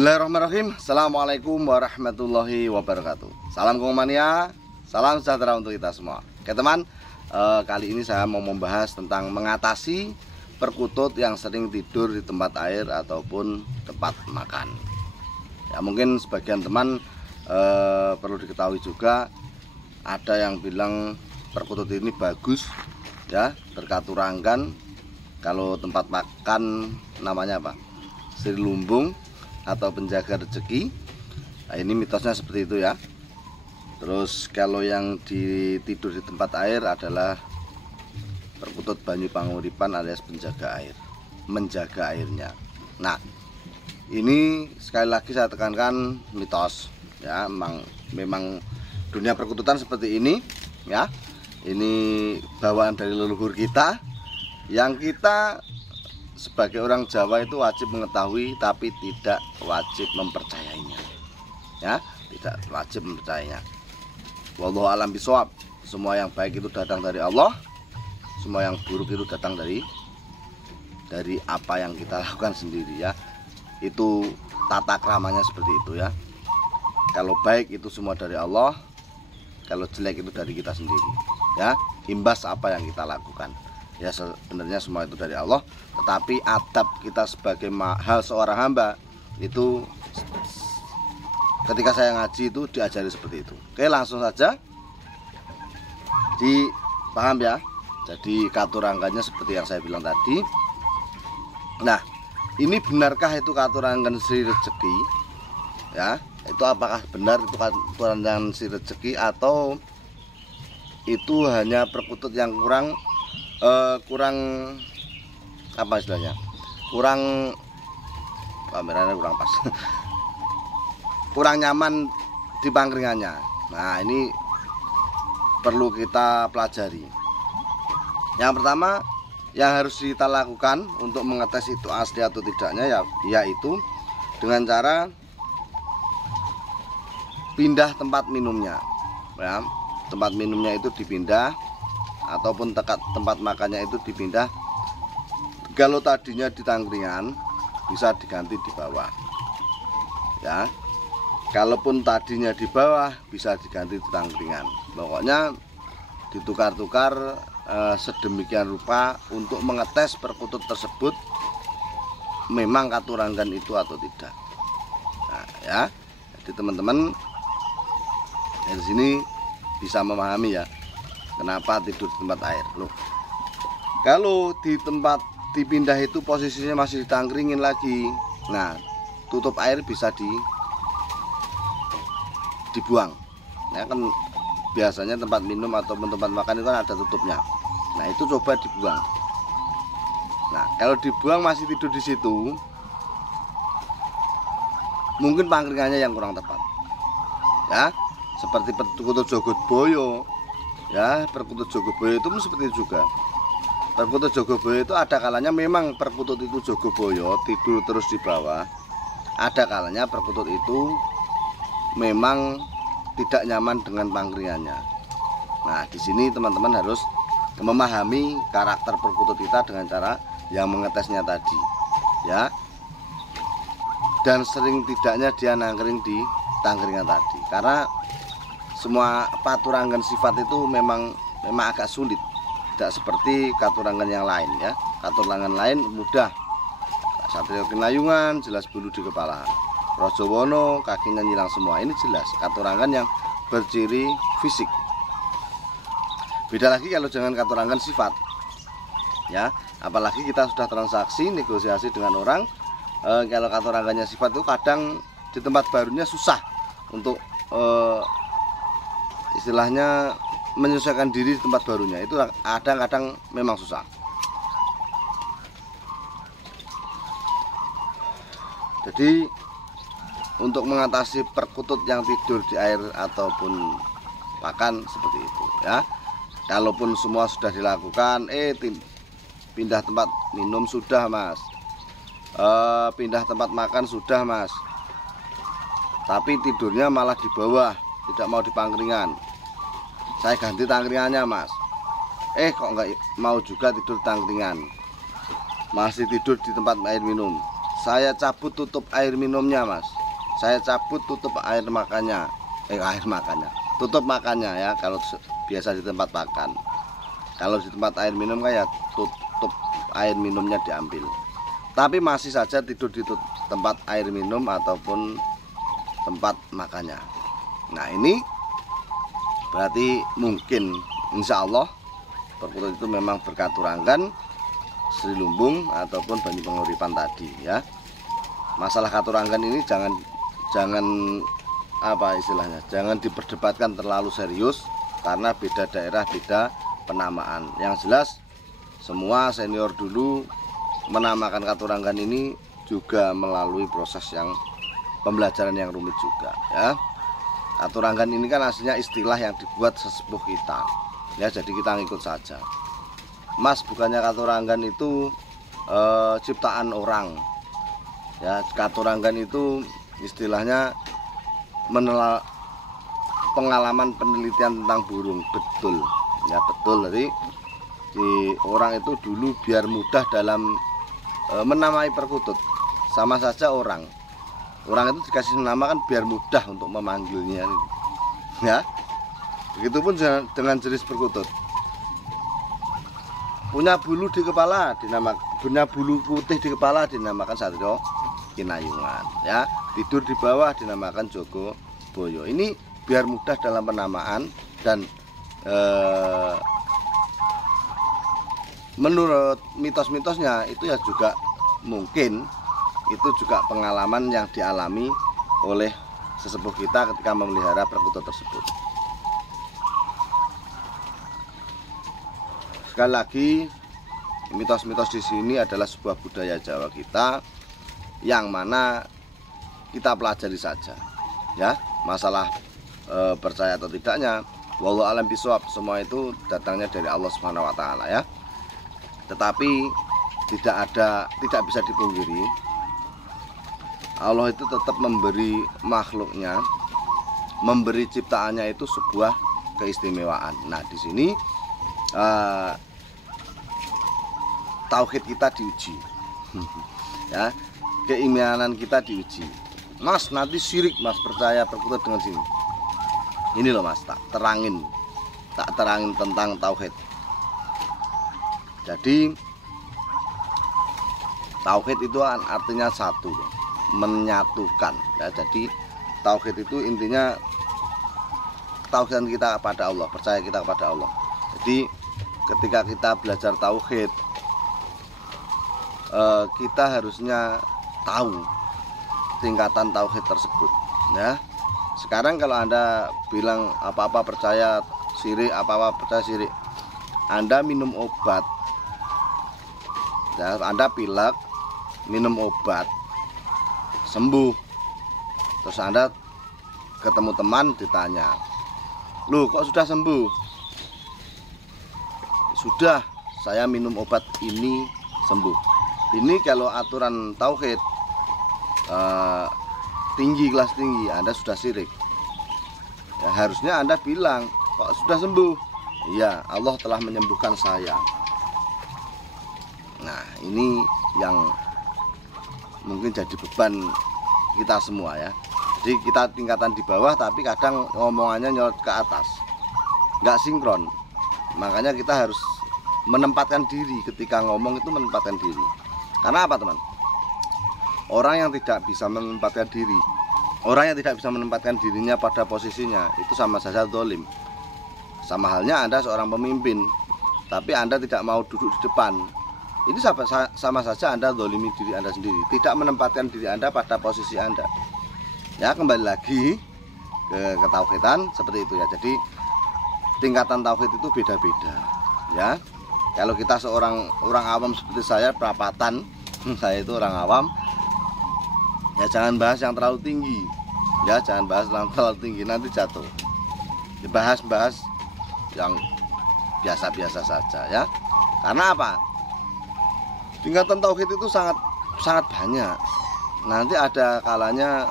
Bismillahirrahmanirrahim. Assalamualaikum warahmatullahi wabarakatuh. Salam Kongmania, salam sejahtera untuk kita semua. Oke teman, kali ini saya mau membahas tentang mengatasi perkutut yang sering tidur di tempat air ataupun tempat makan. Ya mungkin sebagian teman perlu diketahui juga, ada yang bilang perkutut ini bagus ya, terkaturangkan. Kalau tempat makan namanya apa? Sri lumbung atau penjaga rezeki. Nah, ini mitosnya seperti itu ya. Terus kalau yang tidur di tempat air adalah perkutut banyu panguripan alias penjaga air, menjaga airnya. Nah, ini sekali lagi saya tekankan mitos ya, memang dunia perkututan seperti ini ya. Ini bawaan dari leluhur kita yang kita sebagai orang Jawa itu wajib mengetahui tapi tidak wajib mempercayainya ya, tidak wajib mempercayainya. Wallahu a'lam bishawab. Semua yang baik itu datang dari Allah, semua yang buruk itu datang dari apa yang kita lakukan sendiri ya. Itu tata keramanya seperti itu ya. Kalau baik itu semua dari Allah, kalau jelek itu dari kita sendiri ya. Imbas apa yang kita lakukan ya, sebenarnya semua itu dari Allah, tetapi adab kita sebagai seorang hamba itu ketika saya ngaji itu diajari seperti itu. Oke, langsung saja dipaham ya. Jadi katurangkannya seperti yang saya bilang tadi. Nah, ini benarkah itu katurangkan Sri Rezeki ya? Itu apakah benar itu katurangkan Sri Rezeki atau itu hanya perkutut yang kurang apa istilahnya, kurang, kameranya kurang pas kurang nyaman di pangkringannya. Nah, ini perlu kita pelajari. Yang pertama yang harus kita lakukan untuk mengetes itu asli atau tidaknya ya, yaitu dengan cara pindah tempat minumnya ya. Tempat minumnya itu dipindah ataupun tempat makannya itu dipindah. Kalau tadinya di tangkringan bisa diganti di bawah ya. Kalaupun tadinya di bawah bisa diganti di tangkringan. Pokoknya ditukar-tukar sedemikian rupa untuk mengetes perkutut tersebut memang katurangkan itu atau tidak. Nah, ya. Jadi teman-teman dari sini bisa memahami ya, kenapa tidur di tempat air. Loh, kalau di tempat dipindah itu posisinya masih ditangkringin lagi, nah tutup air bisa dibuang ya kan. Biasanya tempat minum ataupun tempat makan itu kan ada tutupnya. Nah, itu coba dibuang. Nah, kalau dibuang masih tidur di situ, mungkin pangkringannya yang kurang tepat ya. Seperti perkutut Jogotboyo ya, perkutut Jogotboyo itu seperti itu juga. Perkutut Jogotboyo itu ada kalanya memang perkutut itu Jogotboyo tidur terus di bawah. Ada kalanya perkutut itu memang tidak nyaman dengan pangkringannya. Nah, di sini teman-teman harus memahami karakter perkutut kita dengan cara yang mengetesnya tadi ya. Dan sering tidaknya dia nangkring di tangkringan tadi, karena semua katurangkan sifat itu memang agak sulit, tidak seperti katurangkan yang lain ya. Katurangkan lain mudah, Satrio Kinayungan jelas bulu di kepala, Rojowono kakinya nyilang semua. Ini jelas katurangkan yang berciri fisik. Beda lagi kalau dengan katurangkan sifat ya, apalagi kita sudah transaksi negosiasi dengan orang. Kalau katurangkannya sifat itu kadang di tempat barunya susah untuk istilahnya menyesuaikan diri di tempat barunya. Itu kadang-kadang memang susah. Jadi untuk mengatasi perkutut yang tidur di air ataupun makan seperti itu ya, kalaupun semua sudah dilakukan, pindah tempat minum sudah mas, pindah tempat makan sudah mas, tapi tidurnya malah di bawah, tidak mau di pangkringan. Saya ganti tangkringannya mas, kok nggak mau juga tidur di tangkringan, masih tidur di tempat air minum. saya cabut tutup air minumnya, Mas. Saya cabut tutup air makannya. Tutup makannya ya, kalau biasa di tempat makan. Kalau di tempat air minum kayak tutup air minumnya diambil. Tapi masih saja tidur di tempat air minum ataupun tempat makannya. Nah, ini berarti mungkin insya Allah perkutut itu memang berkaturanggan Sri Lumbung ataupun Banyu Penguripan tadi ya. Masalah katuranggan ini jangan apa istilahnya, jangan diperdebatkan terlalu serius karena beda daerah beda penamaan. Yang jelas semua senior dulu menamakan katuranggan ini juga melalui proses yang pembelajaran yang rumit juga ya. Katuranggan ini kan aslinya istilah yang dibuat sesepuh kita ya, jadi kita ngikut saja. Mas, bukannya katuranggan itu ciptaan orang ya. Katuranggan itu istilahnya pengalaman penelitian tentang burung. Betul ya, betul. Jadi orang itu dulu biar mudah dalam menamai perkutut. Sama saja orang itu dikasih nama kan biar mudah untuk memanggilnya ya. Begitupun dengan jenis perkutut. Punya bulu di kepala punya bulu putih di kepala dinamakan Satrio Kinayungan ya. Tidur di bawah dinamakan Jogo Boyo. Ini biar mudah dalam penamaan dan menurut mitos-mitosnya itu ya juga mungkin itu juga pengalaman yang dialami oleh sesepuh kita ketika memelihara perkutut tersebut. Sekali lagi, mitos-mitos di sini adalah sebuah budaya Jawa kita yang mana kita pelajari saja ya. Masalah percaya atau tidaknya wallahu alam bisawab, semua itu datangnya dari Allah Subhanahu wa taala ya. Tetapi tidak bisa dipungkiri Allah itu tetap memberi makhluknya, memberi ciptaannya itu sebuah keistimewaan. Nah, di sini tauhid kita diuji ya, keimanan kita diuji. Mas, nanti syirik Mas percaya perkutut dengan sini. Ini loh Mas, tak terangin tentang tauhid. Jadi tauhid itu artinya satu, menyatukan ya. Jadi tauhid itu intinya ketauhidan kita kepada Allah, percaya kita kepada Allah. Jadi ketika kita belajar tauhid, kita harusnya tahu tingkatan tauhid tersebut ya. Sekarang kalau Anda bilang apa-apa percaya syirik, apa-apa percaya syirik, Anda minum obat ya, Anda pilek minum obat sembuh, terus Anda ketemu teman ditanya, "Loh, kok sudah sembuh?" "Sudah, saya minum obat ini sembuh." Ini kalau aturan tauhid tinggi, kelas tinggi, Anda sudah syirik ya. Harusnya Anda bilang, "Kok sudah sembuh?" "Iya, Allah telah menyembuhkan saya." Nah, ini yang mungkin jadi beban kita semua ya. Jadi kita tingkatan di bawah tapi kadang ngomongannya nyolot ke atas, nggak sinkron. Makanya kita harus menempatkan diri ketika ngomong itu, menempatkan diri. Karena apa teman? Orang yang tidak bisa menempatkan diri, orang yang tidak bisa menempatkan dirinya pada posisinya, itu sama saja zalim. Sama halnya Anda seorang pemimpin, tapi Anda tidak mau duduk di depan. Ini sama saja Anda zalimi diri Anda sendiri, tidak menempatkan diri Anda pada posisi Anda. Ya, kembali lagi ke tauhidan seperti itu ya. Jadi tingkatan tauhid itu beda-beda ya. Kalau kita seorang orang awam seperti saya, perapatan, saya itu orang awam, ya jangan bahas yang terlalu tinggi ya, jangan bahas yang terlalu tinggi, nanti jatuh. Dibahas yang biasa-biasa saja ya. Karena apa? Tingkatan tauhid itu sangat banyak. Nanti ada kalanya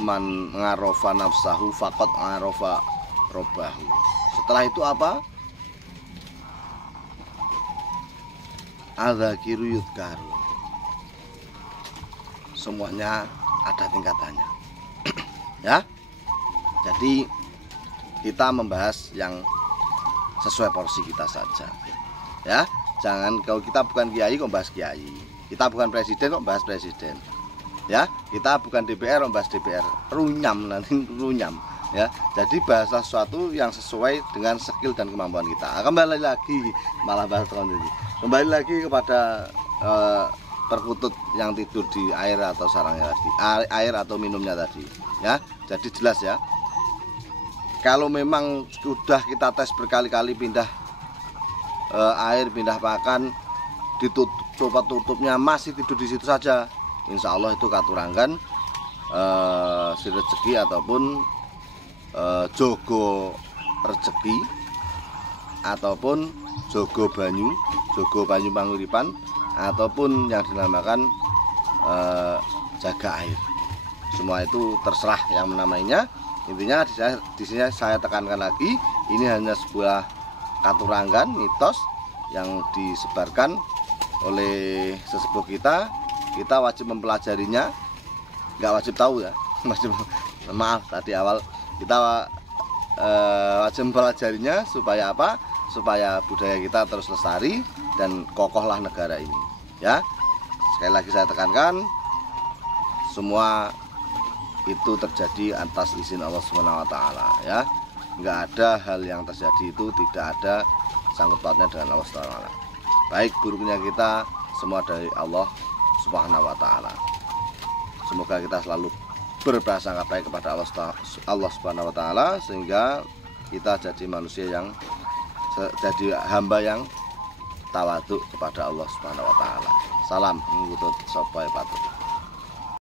man ngarofa nafsahu faqad ngarofa robbahu. Setelah itu apa? adzakiru yudkaru. Semuanya ada tingkatannya. Ya. Jadi kita membahas yang sesuai porsi kita saja. Ya, jangan kalau kita bukan kiai kok bahas kiai. Kita bukan presiden kok bahas presiden. Ya, kita bukan DPR kok bahas DPR. Runyam nanti runyam. Ya, jadi bahaslah sesuatu yang sesuai dengan skill dan kemampuan kita. Kembali lagi malah bahas ini. Kembali lagi kepada perkutut yang tidur di air atau sarangnya tadi, air atau minumnya tadi. Ya, jadi jelas ya. Kalau memang sudah kita tes berkali-kali pindah air, pindah pakan, coba tutupnya masih tidur di situ saja, insya Allah itu katuranggan si rezeki ataupun jogo rezeki ataupun jogo banyu panguripan ataupun yang dinamakan jaga air. Semua itu terserah yang menamainya. Intinya di sini saya tekankan lagi, ini hanya sebuah katuranggan, mitos yang disebarkan oleh sesepuh kita. Kita wajib mempelajarinya, nggak wajib tahu ya. Maaf tadi awal, kita wajib mempelajarinya supaya apa? Supaya budaya kita terus lestari dan kokohlah negara ini. Ya, sekali lagi saya tekankan, semua itu terjadi atas izin Allah SWT ya. Nggak ada hal yang terjadi itu tidak ada sangkut pautnya dengan Allah SWT. Baik buruknya kita semua dari Allah SWT. Semoga kita selalu berprasangka baik kepada Allah SWT sehingga kita jadi manusia yang jadi hamba yang tawaduk kepada Allah SWT. Salam ngutut sopai patut.